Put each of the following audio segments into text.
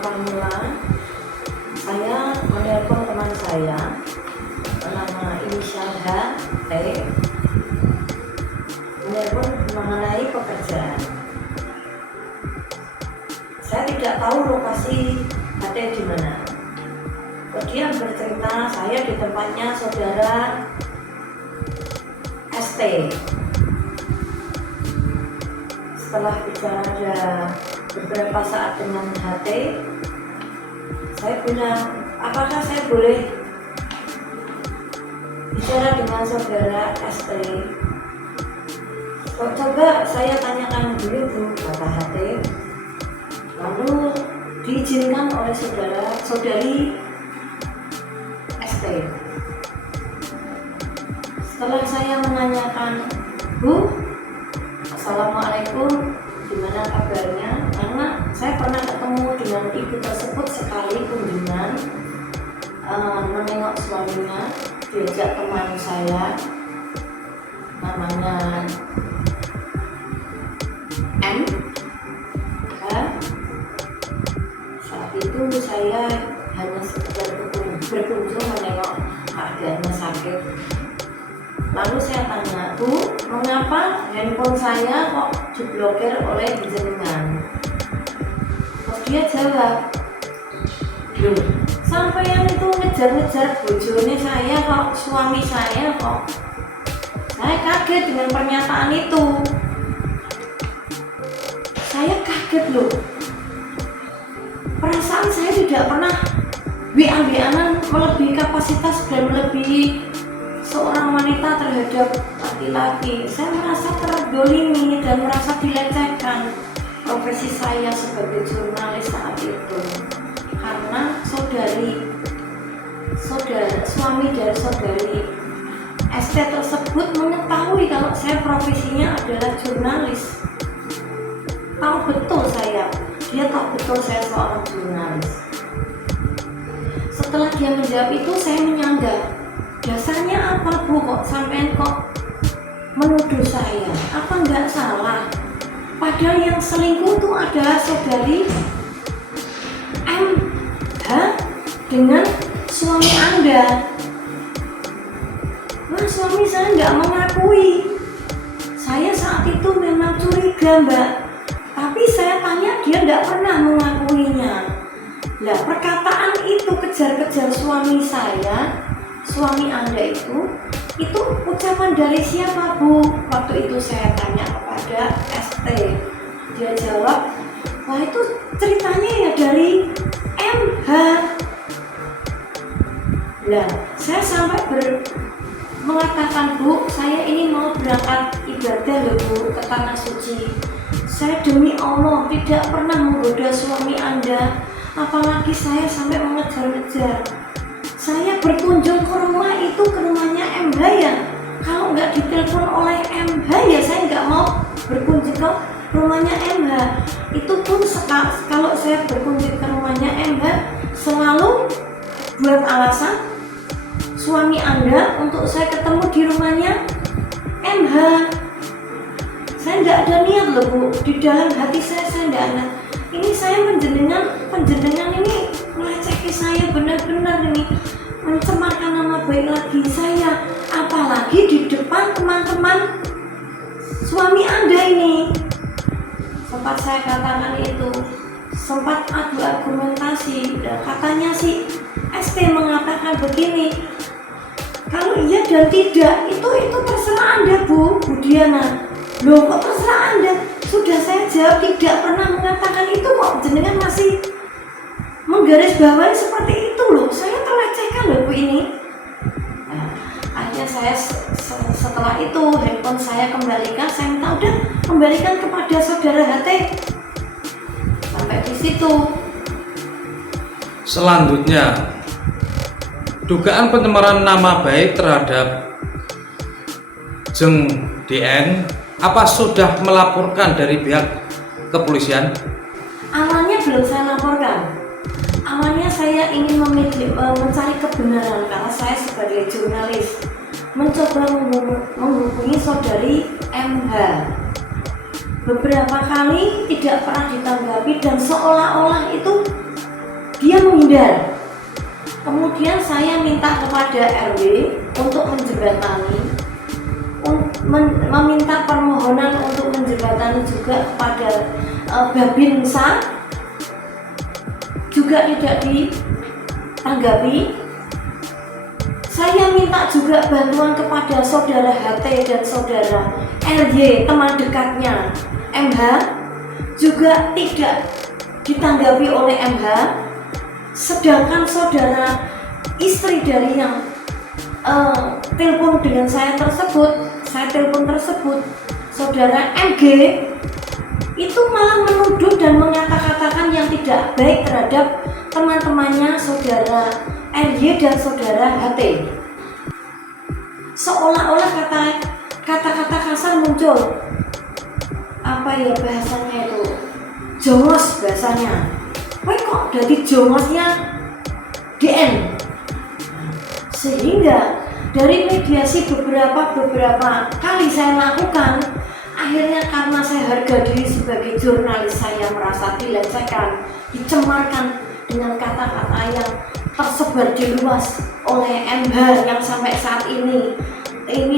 awal mula saya menelpon teman saya bernama inisial HT, menelpon mengenai pekerjaan. Saya tidak tahu lokasi HT di mana. Dia bercerita saya di tempatnya saudara ST. Setelah bicara beberapa saat dengan HT, saya bilang, apakah saya boleh bicara dengan saudara ST? Coba saya tanyakan dulu Bu, kata HT. Lalu diizinkan oleh saudari ST. Setelah saya menanyakan, Bu, Assalamualaikum, gimana kabarnya? Karena saya pernah ketemu dengan ibu tersebut sekali kunjungan, menengok suaminya, diajak teman saya, namanya M. Saat itu saya hanya sekedar berkunjung menengok keadaannya sakit. Lalu saya tanya, Bu, mengapa handphone saya kok diblokir oleh jenengan? Terus dia jawab, loh, sampeyan itu ngejar-ngejar bojone saya kok, suami saya kok. Saya kaget dengan pernyataan itu. Saya kaget loh. Perasaan saya tidak pernah WA-WA-an melebihi kapasitas dan melebihi seorang wanita terhadap laki-laki. Saya merasa terdolimi dan merasa dilecehkan profesi saya sebagai jurnalis saat itu, karena suami dari saudari ST tersebut mengetahui kalau saya profesinya adalah jurnalis. Tahu betul dia tahu betul saya seorang jurnalis. Setelah dia menjawab itu, saya menyanggah, dasarnya apa Bu kok sampean kok menuduh saya? Apa nggak salah? Padahal yang selingkuh itu adalah saudari MH dengan suami Anda. Nah, suami saya nggak mengakui. Saya saat itu memang curiga Mbak, tapi saya tanya dia nggak pernah mengakuinya. Lah, perkataan itu kejar-kejar suami saya, suami Anda itu ucapan dari siapa Bu? Waktu itu saya tanya kepada ST. Dia jawab, wah itu ceritanya ya dari MH. Lah, saya sampai mengatakan, Bu, saya ini mau berangkat ibadah loh Bu, ke tanah suci. Saya demi Allah tidak pernah menggoda suami Anda, apalagi saya sampai mengejar-ngejar. Saya berkunjung ke rumah itu, ke rumahnya MH ya. Kalau nggak ditelepon oleh MH ya saya nggak mau berkunjung ke rumahnya MH. Itu pun kalau saya berkunjung ke rumahnya MH selalu buat alasan suami Anda untuk saya ketemu di rumahnya MH. Saya nggak ada niat loh Bu, di dalam hati saya nggak ada. Ini saya penjenengan ini melecehkan saya benar-benar ini, mencemarkan nama baik lagi saya, apalagi di depan teman-teman suami Anda ini. Sempat saya katakan itu, sempat adu argumentasi, dan katanya si ST mengatakan begini, kalau iya dan tidak itu terserah Anda Bu Diana. Loh kok terserah Anda? Sudah saya jawab tidak pernah mengatakan itu kok, jenengan masih menggarisbawahi seperti itu loh. Saya terlecehkan loh Bu ini. Nah, akhirnya saya setelah itu handphone saya kembalikan, saya minta udah kembalikan kepada saudara HT. Sampai di situ. Selanjutnya, dugaan pencemaran nama baik terhadap Jeng DN, apa sudah melaporkan dari pihak kepolisian? Awalnya belum saya laporkan. Awalnya saya ingin mencari kebenaran karena saya sebagai jurnalis mencoba menghubungi saudari MH. Beberapa kali tidak pernah ditanggapi dan seolah-olah itu dia menghindar. Kemudian saya minta kepada RW untuk menjembatani, meminta permohonan untuk menjembatani juga kepada Babinsa, juga tidak ditanggapi. Saya minta juga bantuan kepada saudara HT dan saudara RY, teman dekatnya MH, juga tidak ditanggapi oleh MH. Sedangkan saudara istri dari yang telepon dengan saya telepon tersebut, saudara MG, itu malah menuduh dan mengata-katakan yang tidak baik terhadap teman-temannya saudara RY dan saudara HT. Seolah-olah kata-kata kasar muncul. Apa ya bahasanya itu? Jongos bahasanya. Weh kok jadi jongosnya DN? Sehingga dari mediasi beberapa kali saya lakukan, akhirnya karena saya harga diri sebagai jurnalis, saya merasa dilecehkan, dicemarkan dengan kata-kata yang tersebar di luas oleh MH yang sampai saat ini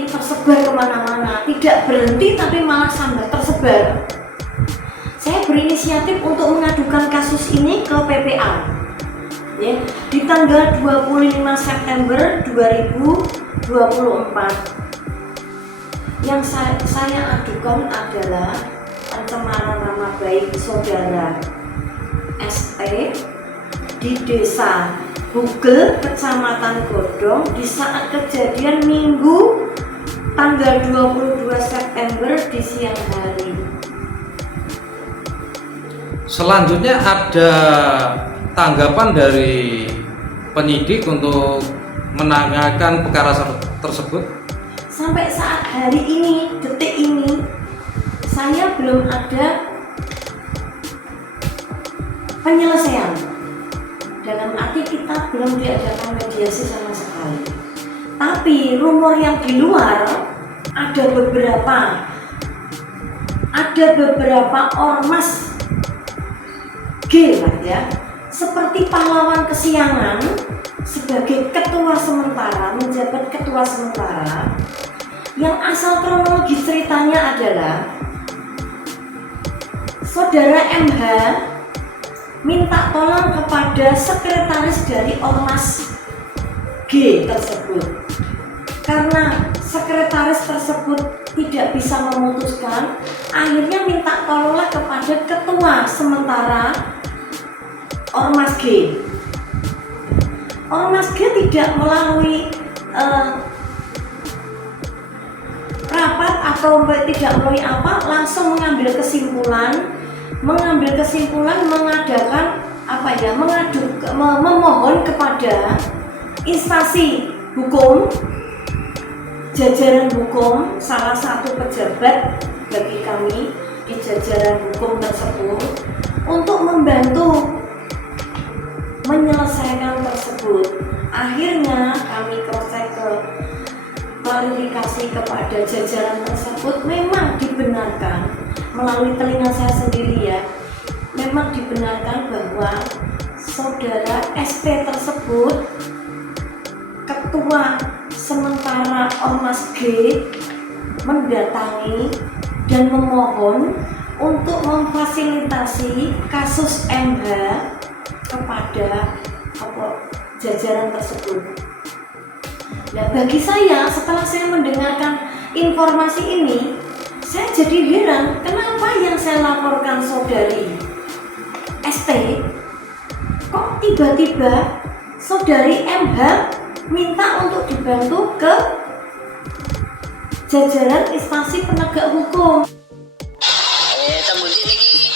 tersebar kemana-mana, tidak berhenti tapi malah sampai tersebar. Saya berinisiatif untuk mengadukan kasus ini ke PPA ya, di tanggal 25 September 2024. Yang saya adukan adalah pencemaran nama baik saudara ST di desa Bugel, Kecamatan Godong, di saat kejadian Minggu tanggal 22 September di siang hari. Selanjutnya ada tanggapan dari penyidik untuk menanyakan perkara tersebut. Sampai saat hari ini, detik ini, saya belum ada penyelesaian. Dalam arti kita belum diadakan mediasi sama sekali. Tapi rumor yang di luar ada beberapa ormas G lah ya, seperti pahlawan kesiangan sebagai ketua sementara, menjabat ketua sementara, yang asal kronologi ceritanya adalah saudara MH minta tolong kepada sekretaris dari ormas G tersebut. Karena sekretaris tersebut tidak bisa memutuskan, akhirnya minta tolonglah kepada ketua sementara Ormas G. Ormas G tidak melalui rapat atau tidak melalui apa, langsung mengambil kesimpulan mengadakan memohon kepada instansi hukum, jajaran hukum, salah satu pejabat bagi kami di jajaran hukum tersebut untuk membantu menyelesaikan tersebut. Akhirnya kami klarifikasi kepada jajaran tersebut, memang dibenarkan melalui telinga saya sendiri ya, memang dibenarkan bahwa saudara ST tersebut, ketua sementara Ormas G, mendatangi dan memohon untuk memfasilitasi kasus MH kepada jajaran tersebut. Nah, bagi saya, setelah saya mendengarkan informasi ini, saya jadi heran, kenapa yang saya laporkan saudari ST kok tiba-tiba saudari MH minta untuk dibantu ke jajaran instansi penegak hukum. Tembus ini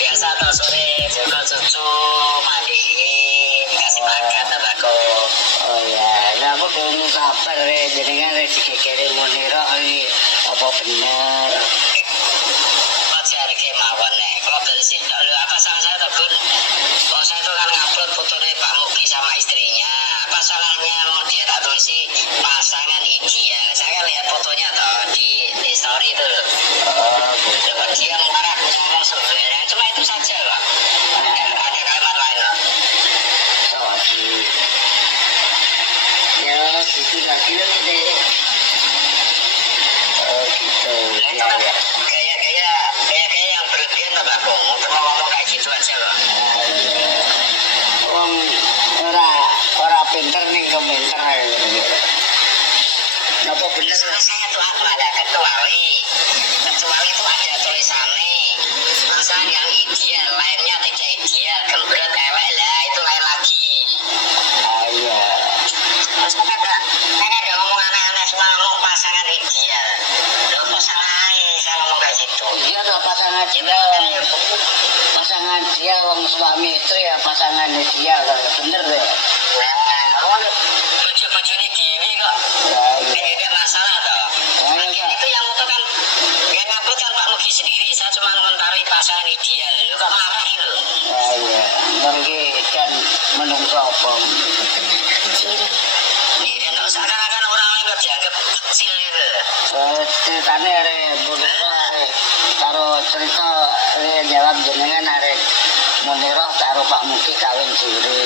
biasa atau sore cucu mandi kasih makan tabako. Oh ya, nah aku belum kabar jenengan rezeki kirim moniro ini apa benar? Cari kemauan nih. Kalau dari sini apa sama saya telepon? Kalau saya itu kan ngupload fotonya Pak Muki sama istrinya. Apa salahnya mau dia tak tulisi pasangan ideal? Saya lihat fotonya toh di story itu. Oh, dia marah ngomong sebenarnya cuma itu saja Pak. itu lagi deh. Oh gitu. Ya ya. Kayak yang berlebihan lah Pak Kong. Untuk ngomong kayak gitu aja loh. Wong ora pinter nih komentar gitu. Napa bener? Saya tuh apa ada kecuali itu ada tulisannya. Masa yang ideal, lainnya tidak ideal, gembrot ewek lah itu lain lagi. Ah iya. Terus kan ada ngomong aneh-aneh sama ngomong pasangan ideal. Lo pasangan saya ngomong kayak gitu. Iya ada pasangan ideal. Pasangan dia wong suami istri ya pasangan ideal bener deh. Nah, lucu-lucu ini dewi kok. Tidak masalah toh. Itu yang itu kan yang ngupload kan Pak Mugi sendiri. Saya cuma mentari pasangan ideal. Lu kok marah itu? Ya iya. Mergi dan menunggu apa? Iya, no. Seakan-akan orang lain kok dianggap kecil itu. Ceritanya ada beberapa karo cerita jawab jenengan ada Munirah karo Pak Mugi kawin siri.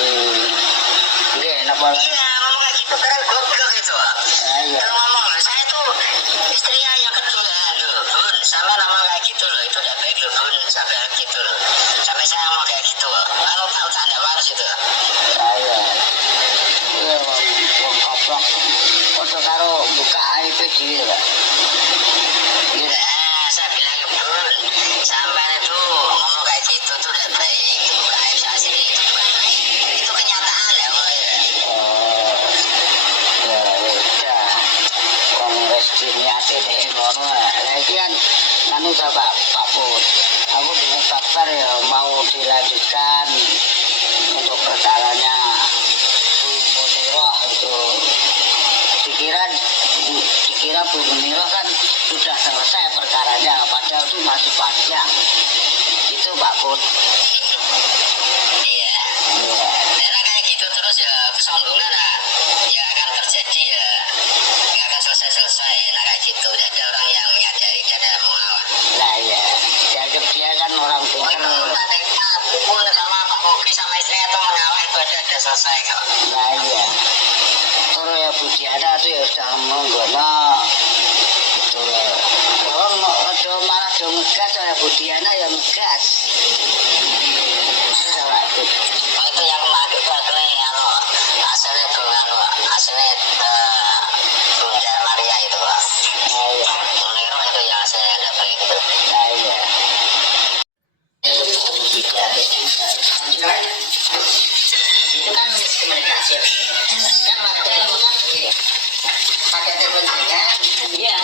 Iya, napa? Iya, ngomong kayak gitu keren goblok itu. Iya. Ngomong, saya tuh istrinya yang kedua loh, Bun. Sama nama kayak gitu loh, itu udah baik loh, Bun. Sampai gitu loh. Sampai saya ngomong kayak gitu loh. Kalau tahu tanda waras itu. Iya. Iya, wong goblok. Foto karo buka IP dhewe, Pak. Iya, saya bilang Bun, sampai itu ngomong kayak gitu tuh udah baik. Itu buka IP saya sini. Itu kenyataan ya, Pak. Ya udah, kongres diniati deh ngono. Lagi kan anu Pak Put, aku dengan sabar ya mau dilanjutkan untuk perkaranya Bu Munirah itu. Dikira Bu Munirah kan sudah selesai perkaranya, padahal itu masih panjang. Itu Pak Put. Iya. Karena kayak gitu terus ya kesombongan ya akan terjadi ya nggak akan selesai nah kayak gitu jadi orang yang menyadari dan mengawal. Nah iya dianggap dia kan orang pintar. Pun sama Pak Mugi sama istrinya itu mengawal itu ada selesai kok. Nah iya terus ya Bu Diana tuh ya sudah menggono itu orang ada malah ada ngegas ya Bu Diana ya ngegas. Itu yang kemarin itu adalah hasilnya Bunda Maria itu Pak. Munirah itu yang hasilnya ada baik itu. Iya. Itu kan komunikasi kan waktu itu kan pakai telepon jenengan. Iya.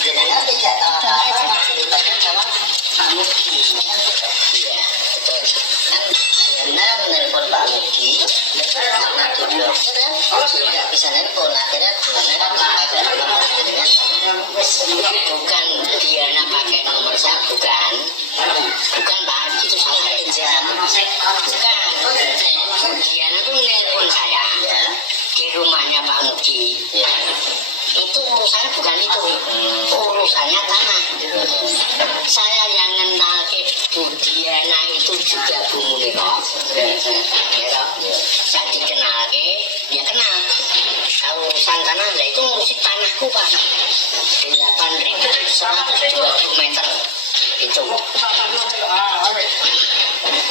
Jenengan tidak tahu apa-apa dibagikan sama Pak Mugi. Iya. Kan Diana menelpon Pak Mugi karena dulu tidak bisa nelpon akhirnya Diana pakai nomor jenengan. Bukan Diana pakai nomor saya bukan Pak itu salah pinjam bukan Diana tuh nelpon saya di rumahnya Pak Mugi. Itu urusannya bukan itu, urusannya tanah. Saya yang kenal ke Bu Diana itu juga Bu Munirah. Ya, saya dikenal ke, dia kenal. Kalau urusan tanah, lah itu ngurusin tanahku Pak. 8.120 meter itu.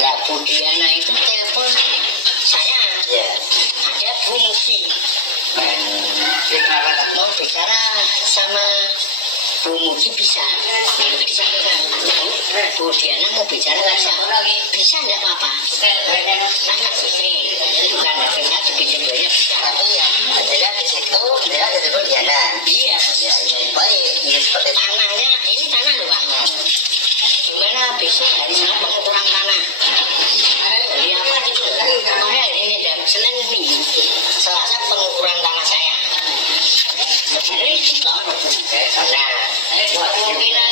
Ya Bu Diana itu telepon saya, ada Bu Mugi. Mau bicara sama Bu Mugi bisa disampaikan. Bu Diana mau bicara bisa enggak apa-apa. Tanya istri bukan saya sebetulnya bisa. Tidak di situ tidak ada Bu Diana. Iya. Baik. Tanahnya ini tanah loh Pak. Gimana besok hari sana pengukuran tanah? Hari apa gitu? Kemarin hari ini dan Senin Minggu. Selasa pengukuran tanah saya. Nah, kira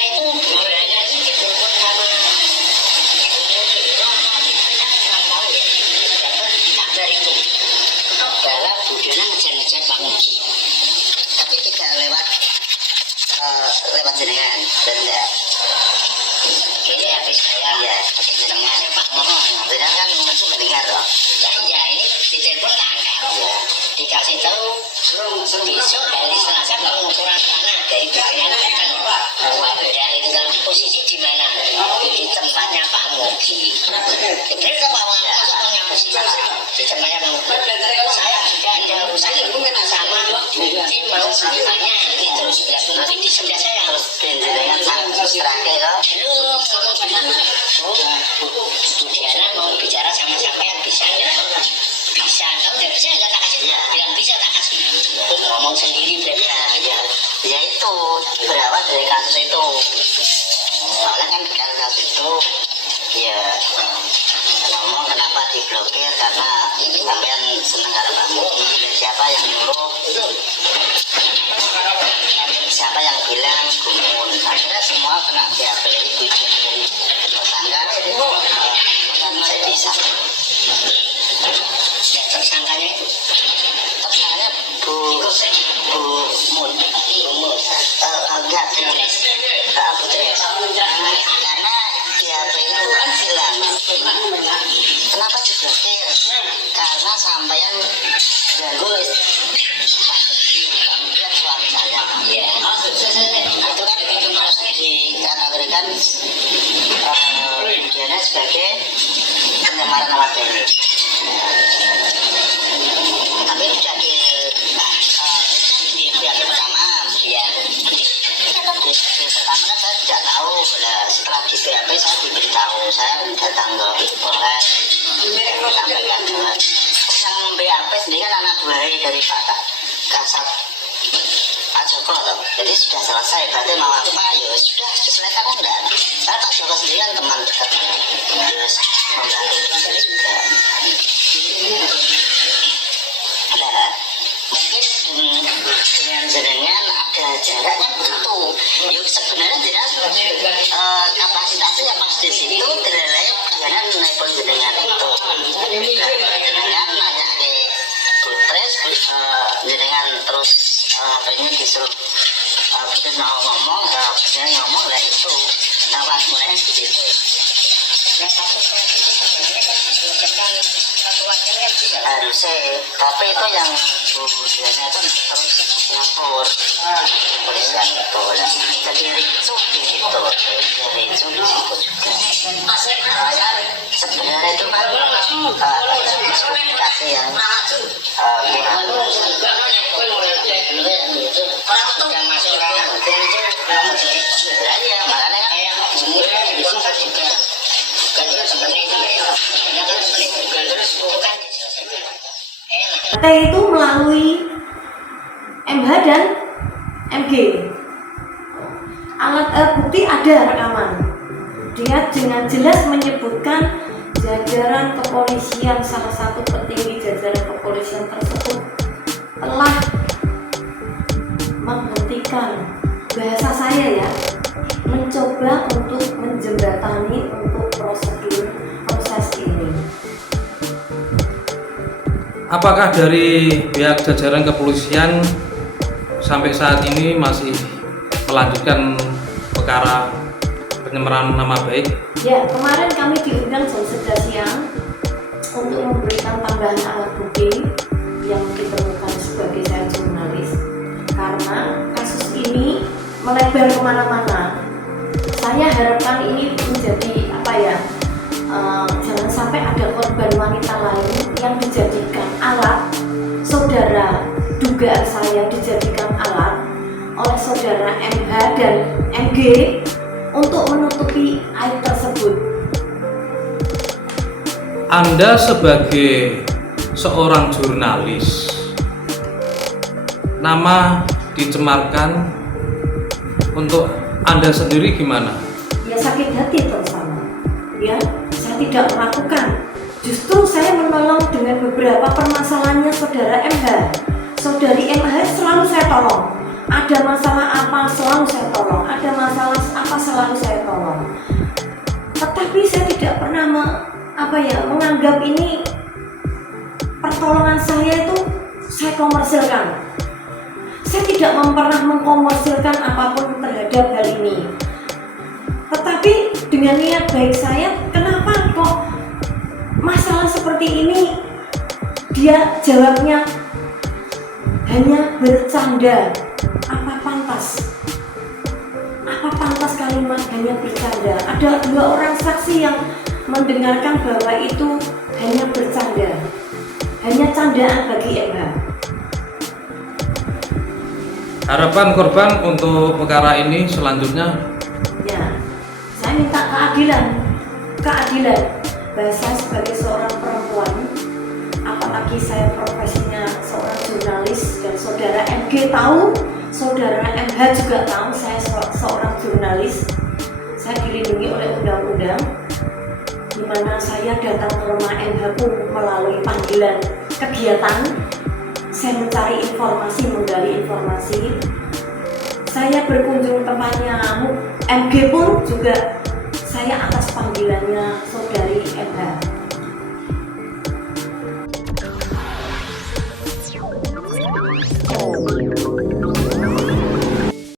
itu bilanya ditelepon sama kabar itu bahwa Bu Diana ngejar-ngejar Pak Mugi, tapi tidak lewat jenengan, benar? Ini habis saya. Iya, jenengan Pak Mohon. Jenengan kan masih mendengar loh. Ya iya, ini ditelepon tak angkat. dikasih tahu besok hari Selasa pengukuran tanah dari bagian kan beda itu kan posisi di mana di tempatnya Pak Mugi bener ke Pak Wang punya posisi di tempatnya Pak Mugi saya sudah ada urusan sama Mugi mau bertanya gitu tapi di sebelah saya dengan terakhir belum Bu Diana mau bicara sama sampean bisa bisa kalau nggak bisa nggak tak kasih bilang bisa tak kasih ngomong sendiri ya itu berawal dari kasus itu soalnya kan kasus itu ya ngomong kenapa diblokir karena sampean seneng karo Pak Mugi siapa yang nyuruh siapa yang bilang gumun akhirnya semua kena diambil itu dari tersangka kan saya bisa ya tersangkanya Bu Mun enggak Putri karena dia itu kan bilang kenapa diblokir karena sampean ganggu kemudian suami saya ya itu kan dikategorikan Diana sebagai penyemaran nama baik tapi sudah di pihak pertama ya di pertama kan saya tidak tahu setelah di BAP saya diberitahu saya datang ke Polres sampaikan dengan yang BAP sendiri kan anak buah dari Pak Kasat Pak Joko loh. Jadi sudah selesai berarti mau apa ya sudah diselesaikan enggak saya Pak Joko sendiri kan teman dekat terus membantu juga nah mungkin dengan jenengan ada jaraknya itu ya sebenarnya jenengan kapasitasnya pas di situ terlalu jenengan nelpon jenengan itu jenengan nanya ke Putres jenengan terus pengen disuruh Putres ngomong jenengan ngomong lah itu nah pas mulai di situ harusnya tapi itu yang Bu Diana itu terus lapor kepolisian itu lah jadi ricu di situ ricu di situ juga sebenarnya itu kan komunikasi yang kurang yang masuk ya makanya kan juga T itu melalui MH dan MG. Alat bukti ada rekaman. Dia dengan jelas menyebutkan jajaran kepolisian, salah satu petinggi jajaran kepolisian tersebut telah menghentikan, bahasa saya ya, mencoba untuk menjembatani untuk proses ini. Apakah dari pihak jajaran kepolisian sampai saat ini masih melanjutkan perkara penyemaran nama baik? Ya, kemarin kami diundang jam 11 siang untuk memberikan tambahan alat bukti yang ditemukan sebagai saya jurnalis karena kasus ini melebar kemana-mana. Saya harapkan ini menjadi jangan sampai ada korban wanita lain yang dijadikan alat, saudara dugaan saya dijadikan alat oleh saudara MH dan MG untuk menutupi aib tersebut. Anda sebagai seorang jurnalis, nama dicemarkan, untuk Anda sendiri gimana? Ya sakit hati terutama. Ya, saya tidak melakukan. Justru saya menolong dengan beberapa permasalahannya saudara MH. Saudari MH selalu saya tolong. Ada masalah apa selalu saya tolong. Ada masalah apa selalu saya tolong. Tetapi saya tidak pernah menganggap ini pertolongan saya itu saya komersilkan. Saya tidak pernah mengkomersilkan apapun terhadap hal ini. Tetapi dengan niat baik saya, kenapa kok masalah seperti ini dia jawabnya hanya bercanda. Apa pantas? Apa pantas kalimat hanya bercanda? Ada 2 orang saksi yang mendengarkan bahwa itu hanya bercanda, hanya candaan bagi MH. Harapan korban untuk perkara ini selanjutnya? Ya, saya minta keadilan. Bahwa saya sebagai seorang perempuan, apalagi saya profesinya seorang jurnalis, dan saudara MG tahu, saudara MH juga tahu saya seorang jurnalis. Saya dilindungi oleh undang-undang, di mana saya datang ke rumah MH pun melalui panggilan kegiatan. Saya mencari informasi, menggali informasi. Saya berkunjung tempatnya MG pun juga saya atas panggilannya